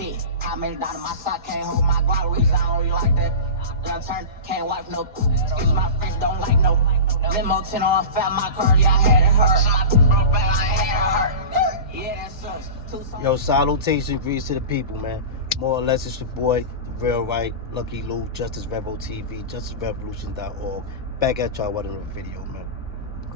pit. I made it out of my sock, can't hold my guap, reach, I don't really like that. Young turn, can't wipe no. Excuse my French, don't like no. Limo 10 on fat, my car, yeah, I had it hurt. My broke back, I ain't had it hurt. Yeah, that sucks. Yo, salutation, grease to the people, man. More or less, it's your boy, The Real Right, Lucky Lou, Justice Revo TV, JusticeRevolution.org. Back at y'all with another video, man.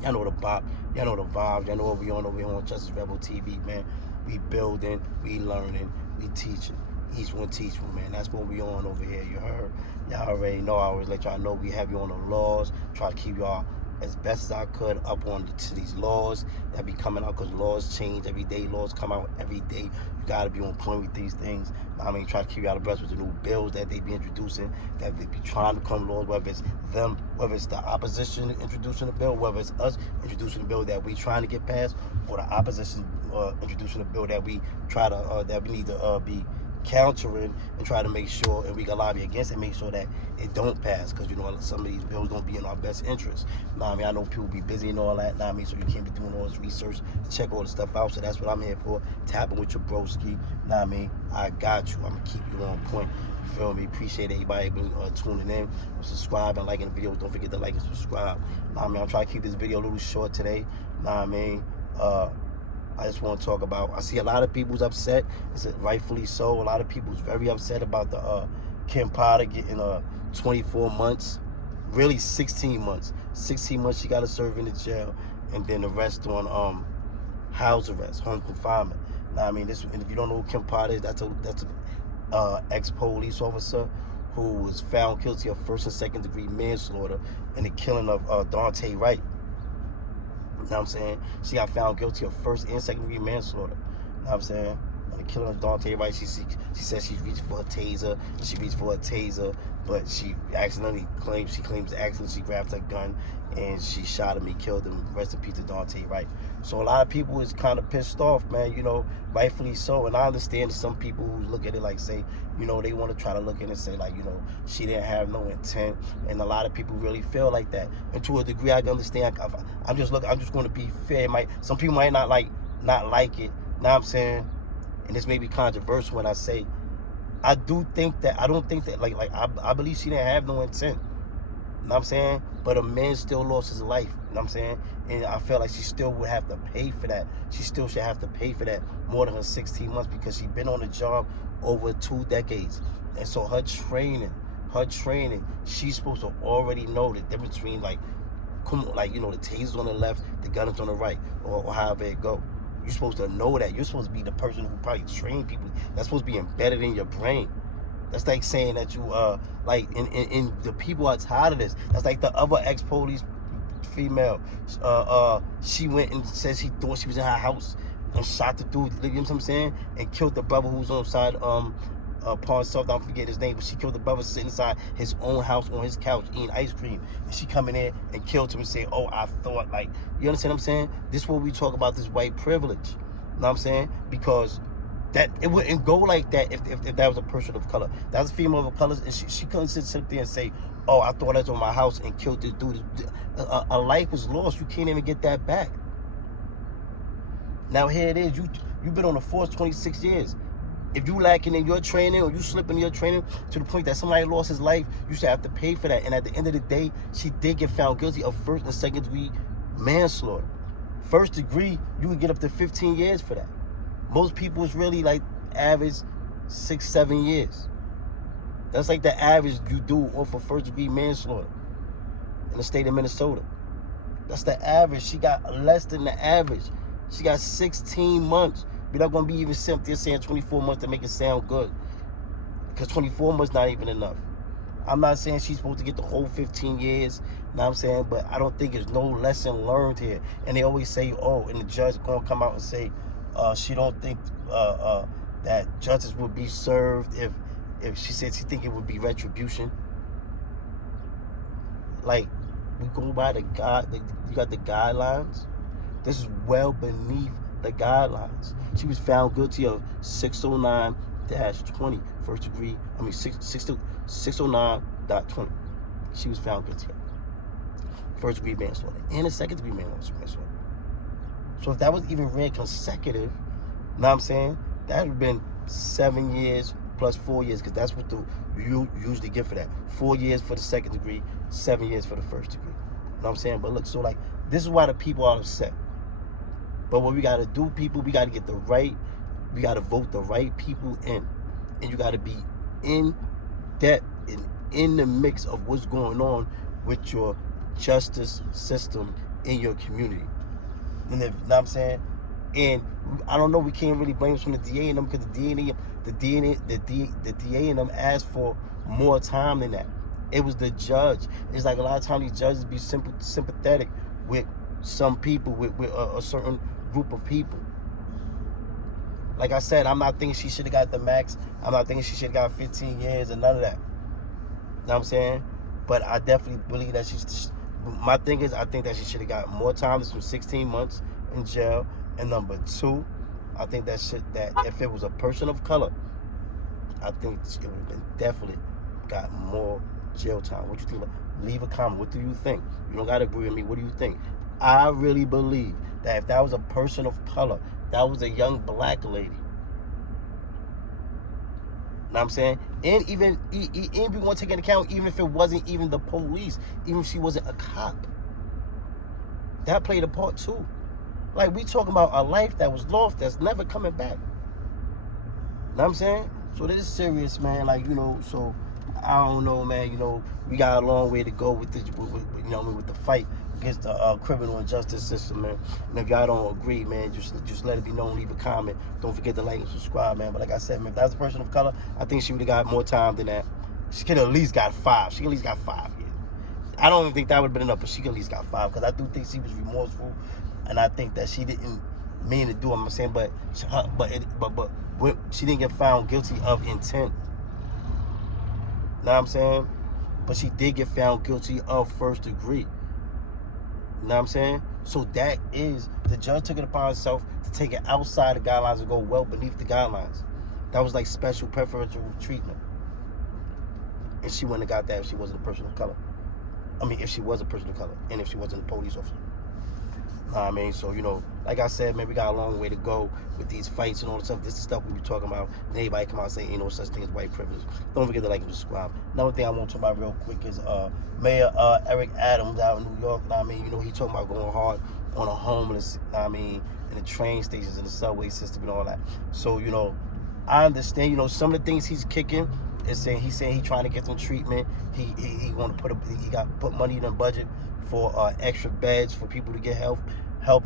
Y'all know the bop, y'all know the vibe, y'all know what we on over here on Justice Revo TV, man. We building, we learning, we teaching. Each one teach one, man. That's what we on over here, you heard? Y'all already know, I always let y'all know we have you on the laws. Try to keep y'all as best as I could up on to these laws that be coming out, because laws change every day. Laws come out every day. You got to be on point with these things. I mean, try to keep y'all abreast with the new bills that they be introducing, that they be trying to come laws, whether it's them, whether it's the opposition introducing the bill, whether it's us introducing the bill that we trying to get passed, or the opposition introducing the bill that we try to that we need to be countering and try to make sure, and we can lobby against it, make sure that it don't pass, because you know some of these bills don't be in our best interest. I mean, I know people be busy and all that. I mean, so you can't be doing all this research to check all the stuff out. So that's what I'm here for. Tapping with your broski. I mean, I got you. I'm gonna keep you on point. You feel me? Appreciate everybody been tuning in, subscribing, liking the video. Don't forget to like and subscribe. I mean, I'm trying to keep this video a little short today. I mean, I just want to talk about, I see a lot of people's upset. It's rightfully so. A lot of people's very upset about the Kim Potter getting 24 months, really 16 months. 16 months she got to serve in the jail, and then the rest on house arrest, home confinement. Now, I mean, this, and if you don't know who Kim Potter is, that's a ex-police officer who was found guilty of first and second degree manslaughter in the killing of Daunte Wright. You know what I'm saying? She got found guilty of first and second degree manslaughter. You know what I'm saying? And the killing of Daunte Wright, she said she reached for a taser. She reached for a taser, but she accidentally claims she grabbed her gun and she shot him. He killed him. Rest in peace to Daunte Wright. So a lot of people is kind of pissed off, man. You know, rightfully so. And I understand some people who look at it like, say, you know, they want to try to look at it and say, like, you know, she didn't have no intent. And a lot of people really feel like that. And to a degree, I can understand. I'm just going to be fair. Some people might not like it. You know what I'm saying? And this may be controversial when I say, I don't think that, I believe she didn't have no intent. You know what I'm saying? But a man still lost his life. You know what I'm saying? And I feel like she still would have to pay for that. She still should have to pay for that more than her 16 months, because she's been on the job over 2 decades. And so her training, she's supposed to already know the difference between, like, you know, the taser's on the left, the gun is on the right, or however it go. You're supposed to know that. You're supposed to be the person who probably trained people. That's supposed to be embedded in your brain. That's like saying that you, like, in the people are tired of this. That's like the other ex-police female. She went and said she thought she was in her house and shot the dude, you know what I'm saying? And killed the brother who was on side, Pawn South, I don't forget his name, but she killed the brother sitting inside his own house on his couch eating ice cream. And she come in there and killed him and say, oh, I thought, like, you understand what I'm saying? This is what we talk about, this white privilege. You know what I'm saying? Because that it wouldn't go like that if that was a person of color. That was a female of color, and she couldn't sit there and say, oh, I thought that was on my house and killed this dude. A life was lost. You can't even get that back. Now here it is. You've been on the force 26 years. If you lacking in your training, or you slipping in your training to the point that somebody lost his life, you should have to pay for that. And at the end of the day, she did get found guilty of first and second degree manslaughter. First degree, you would get up to 15 years for that. Most people is really like average 6-7 years. That's like the average you do for first degree manslaughter in the state of Minnesota. That's the average. She got less than the average. She got 16 months. We're not going to be even simply saying 24 months to make it sound good, because 24 months not even enough. I'm not saying she's supposed to get the whole 15 years, you know what I'm saying? But I don't think there's no lesson learned here. And they always say, oh, and the judge going to come out and say, she don't think that justice would be served if she said she think it would be retribution. Like, we go by you got the guidelines. This is well beneath the guidelines. She was found guilty of 609-20 first degree. I mean 609.20. She was found guilty of first degree manslaughter and a second degree manslaughter. So if that was even ran consecutive, you know what I'm saying, that would have been 7 years plus 4 years, because that's what you usually get for that. 4 years for the second degree, 7 years for the first degree. You know what I'm saying? But look, so like, this is why the people are upset. But what we got to do, people, we got to get we got to vote the right people in. And you got to be in depth and in the mix of what's going on with your justice system in your community. And you know what I'm saying? And I don't know, we can't really blame from the DA and them, because the DA and them asked for more time than that. It was the judge. It's like a lot of times these judges be sympathetic with some people, with a certain group of people. Like I said, I'm not thinking she should have got the max. I'm not thinking she should have got 15 years or none of that. You know what I'm saying? But I definitely believe that my thing is, I think that she should have got more time. This was 16 months in jail. And number two, I think that if it was a person of color, I think it would have been definitely got more jail time. What you think about? Leave a comment. What do you think? You don't got to agree with me. What do you think? I really believe that if that was a person of color, that was a young black lady. Know what I'm saying? And even we want to take into account, even if it wasn't even the police, even if she wasn't a cop, that played a part too. Like, we talking about a life that was lost, that's never coming back. Know what I'm saying? So this is serious, man. Like, you know, so I don't know, man. You know, we got a long way to go with this, you know, with the fight against the criminal and justice system, man. And if y'all don't agree, man, just let it be known. Leave a comment. Don't forget to like and subscribe, man. But like I said, man, if that's a person of color, I think she would have got more time than that. She could have at least got 5. She at least got 5 years. I don't even think that would have been enough, but she could at least got 5, because I do think she was remorseful, and I think that she didn't mean to do it. I'm saying, but she didn't get found guilty of intent. Know what I'm saying? But she did get found guilty of first degree. You know what I'm saying? So that is, the judge took it upon herself to take it outside the guidelines and go well beneath the guidelines. That was like special preferential treatment. And she wouldn't have got that if she wasn't a person of color. I mean, if she was a person of color, and if she wasn't a police officer. I mean, so, you know, like I said, man, we got a long way to go with these fights and all this stuff. This is stuff we be talking about, and everybody come out and say ain't no such thing as white privilege. Don't forget to like and subscribe. Another thing I want to talk about real quick is Mayor Eric Adams out in New York. I mean, you know, he talking about going hard on the homeless, I mean, in the train stations and the subway system and all that. So, you know, I understand, you know, some of the things he's kicking is saying he's trying to get some treatment. He want to put money in the budget for extra beds for people to get help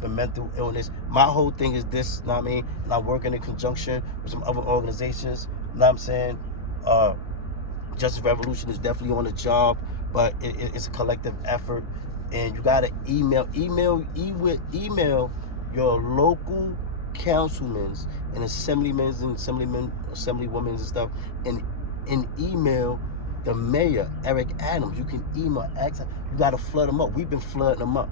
and mental illness. My whole thing is this, you know what I mean? And I'm working in conjunction with some other organizations, you know what I'm saying? Justice Revolution is definitely on the job, but it's a collective effort. And you gotta email your local councilmen and assemblymen and assemblywomen and stuff, and email the mayor, Eric Adams. You can email, ask him. You got to flood them up. We've been flooding them up.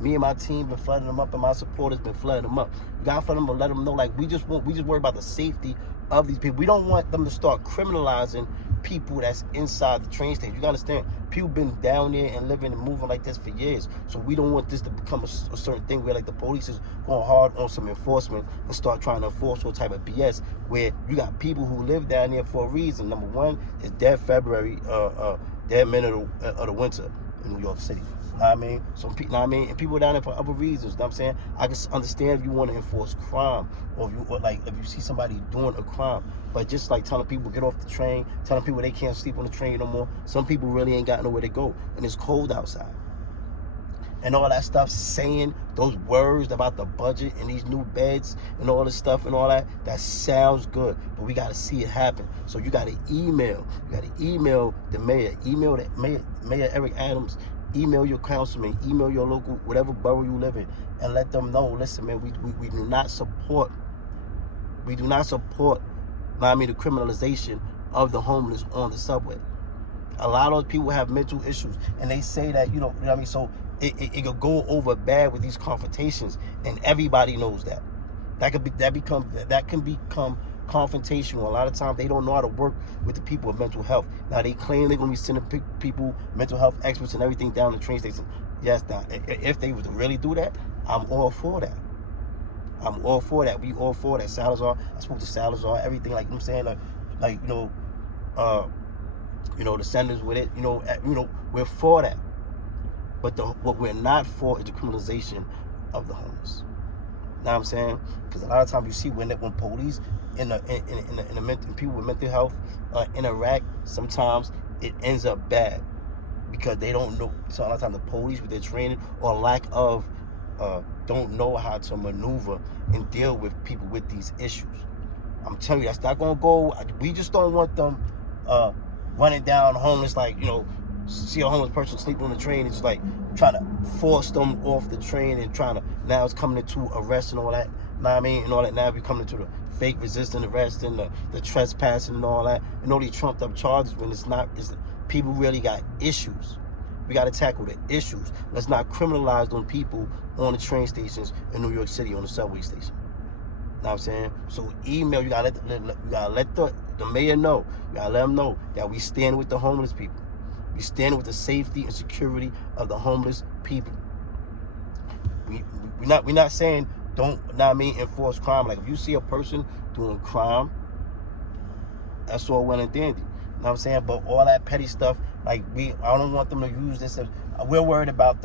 Me and my team been flooding them up, and my supporters been flooding them up. You got to flood them up, let them know, like, we just worry about the safety of these people. We don't want them to start criminalizing people that's inside the train station. You got to understand, people been down there and living and moving like this for years. So we don't want this to become a certain thing where, like, the police is going hard on some enforcement and start trying to enforce all type of BS, where you got people who live down there for a reason. Number one is dead February, dead men of the winter in New York City. Know what I mean? So, know what I mean? And people down there for other reasons. Know what I'm saying? I can understand if you want to enforce crime, or if you see somebody doing a crime. But just like telling people get off the train, telling people they can't sleep on the train no more. Some people really ain't got nowhere to go, and it's cold outside. And all that stuff, saying those words about the budget and these new beds and all this stuff and all that, that sounds good, but we got to see it happen. So you got to email. You got to email the mayor. Email the Mayor Eric Adams. Email your councilman. Email your local, whatever borough you live in, and let them know, listen, man, we do not support. We do not support, I mean, the criminalization of the homeless on the subway. A lot of those people have mental issues, and they say that, you know what I mean? So it could go over bad with these confrontations, and everybody knows that. That can become confrontational. A lot of times they don't know how to work with the people with mental health. Now they claim they're gonna be sending people, mental health experts and everything down the train station. Yes, now if they were to really do that, I'm all for that. I'm all for that. We all for that. Salazar, I spoke to Salazar, everything, like, you know what I'm saying? Like the senators with it, we're for that. But what we're not for is the criminalization of the homeless. You know what I'm saying? Because a lot of times you see when police and people with mental health interact, sometimes it ends up bad because they don't know. So a lot of times the police with their training or lack of don't know how to maneuver and deal with people with these issues. I'm telling you, that's not gonna go. We just don't want them running down homeless, like, see a homeless person sleeping on the train. It's like trying to force them off the train and trying to, now it's coming into arrest and all that. Know what I mean? And all that. Now we coming into the fake resisting arrest and the trespassing and all that. And all these trumped up charges when people really got issues. We got to tackle the issues. Let's not criminalize them people on the train stations in New York City, on the subway station. Know what I'm saying? So email, you gotta let the mayor know. You gotta let them know that we stand with the homeless people. We stand with the safety and security of the homeless people. We're not saying don't, enforce crime. Like, if you see a person doing crime, that's all well and dandy. You know what I'm saying? But all that petty stuff, like, I don't want them to use this as, we're worried about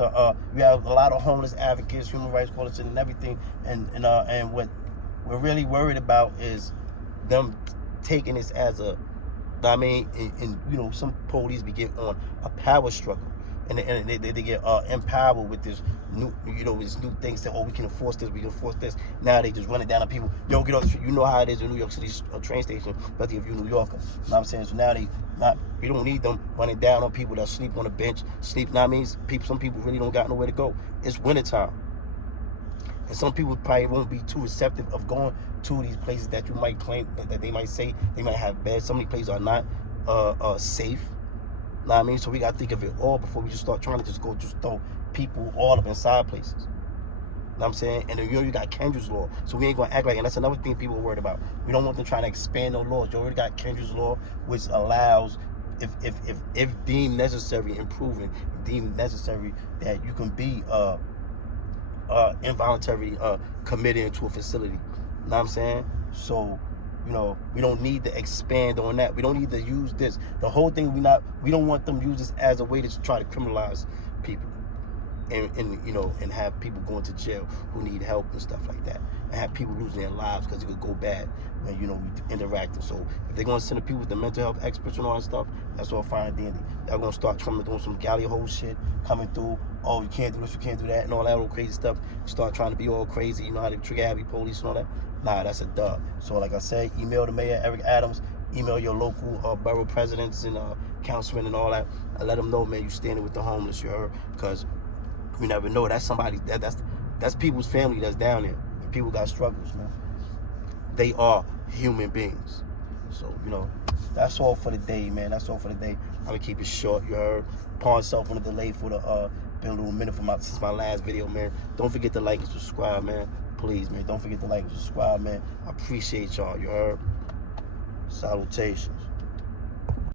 we have a lot of homeless advocates, human rights coalition and everything, and what we're really worried about is them taking this as a, some police be getting on a power struggle, and they get empowered with this new, this new thing, say, oh, we can enforce this, Now they just run it down on people. Yo, get off. You know how it is in New York City train station, especially if you're a New Yorker. You know what I'm saying? So now we don't need them running down on people that sleep on a bench, some people really don't got nowhere to go. It's wintertime. And some people probably won't be too receptive of going to these places that you might claim, that they might say they might have beds. Some of these places are not safe. Know what I mean? So we got to think of it all before we just start trying to just throw people all up inside places. Know what I'm saying? And then, you got Kendra's law. So we ain't going to act like, and that's another thing people are worried about. We don't want them trying to expand those laws. You already got Kendra's law, which allows, if deemed necessary, deemed necessary, that you can be involuntary committed into a facility. You know what I'm saying? So, we don't need to expand on that. We don't need to use this. The whole thing, we don't want them to use this as a way to try to criminalize people. And have people going to jail who need help and stuff like that, and have people losing their lives because it could go bad when we interacting. So if they're gonna send the people with the mental health experts and all that stuff, that's all fine and dandy. They're gonna start doing some galley hole shit coming through. Oh, you can't do this, you can't do that, and all that old crazy stuff. Start trying to be all crazy. You know how they trigger happy police and all that. Nah, that's a dub. So like I said, email the mayor, Eric Adams. Email your local borough presidents and councilmen and all that, and let them know, man, you standing with the homeless. You heard? Because you never know. That's somebody, that's people's family that's down there. People got struggles, man. They are human beings. So, that's all for the day, man. That's all for the day. I'm gonna keep it short. You heard? Pawn self on the delay for the been a little minute since my last video, man. Don't forget to like and subscribe, man. Please, man. Don't forget to like and subscribe, man. I appreciate y'all. You heard? Salutations.